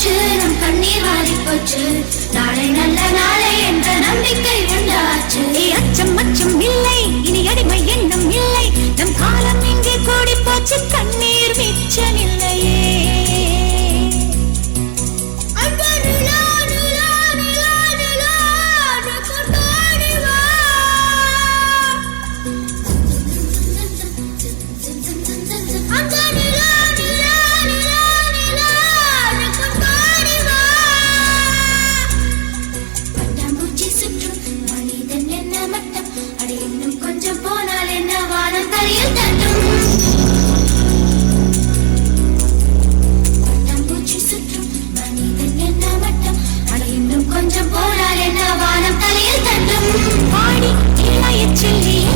போச்சு, நம் கண்ணீர் வாரி போச்சு. நாளை நல்ல நாளை என்ற நம்பிக்கை உண்டாச்சு. அச்சம் அச்சம் இல்லை, இனி அடிமை எண்ணம் இல்லை. நம் காலம் இங்கே கூடி போச்சு, கண்ணீர் மிச்சம் இல்லையே. கொஞ்சம் போனால் என்ன வானம் தலையில் தட்டும். பாடி இளைய செல்லியே,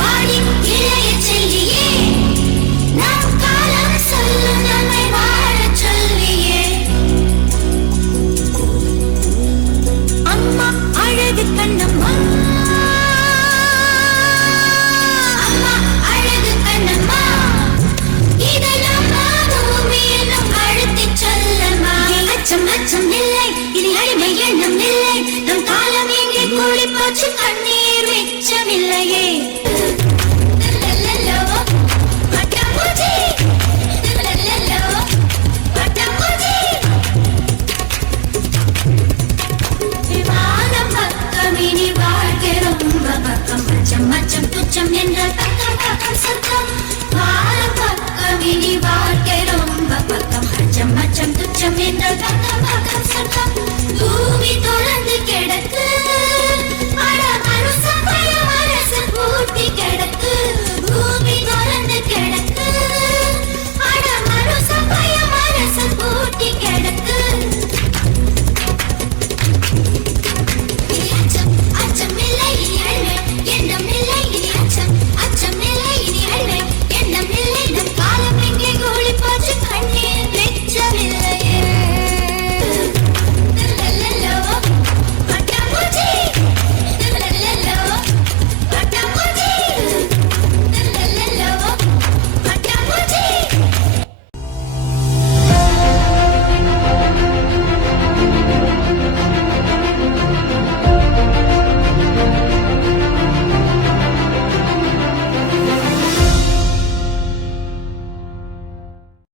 பாடி இளைய செல்லியே, நாம் காலம் சொல்லும் நம்மை வாழச் சொல்லியே. அம்மா அழகு கண்ணம்மா, அம்மா அழகு கண்ணம்மா, இதெல்லாம் பூமி என்னும் அழுத்திச் சொல்லம்மா. அச்சம் அச்சம் இல்லை, இனி அடிமை எண்ணம் இல்லை. நம் காலம் இங்கே கூடி போச்சு, கண்ணீர் மிச்சம் இல்லையே. லல்லல்லோ, பட்டாம்பூச்சி, லல்லல்லோ, பட்டாம்பூச்சி. வானம் பக்கம் இனி வாழ்க்கை ரொம்ப பக்கம். அச்சம் அச்சம் துச்சம் என்ற பக்கம் பக்கம் சத்தம். வானம் பக்கம் இனி வாழ்க்கை ரொம்ப பக்கம். அச்சம் அச்சம் துச்சம் என்ற பக்கம்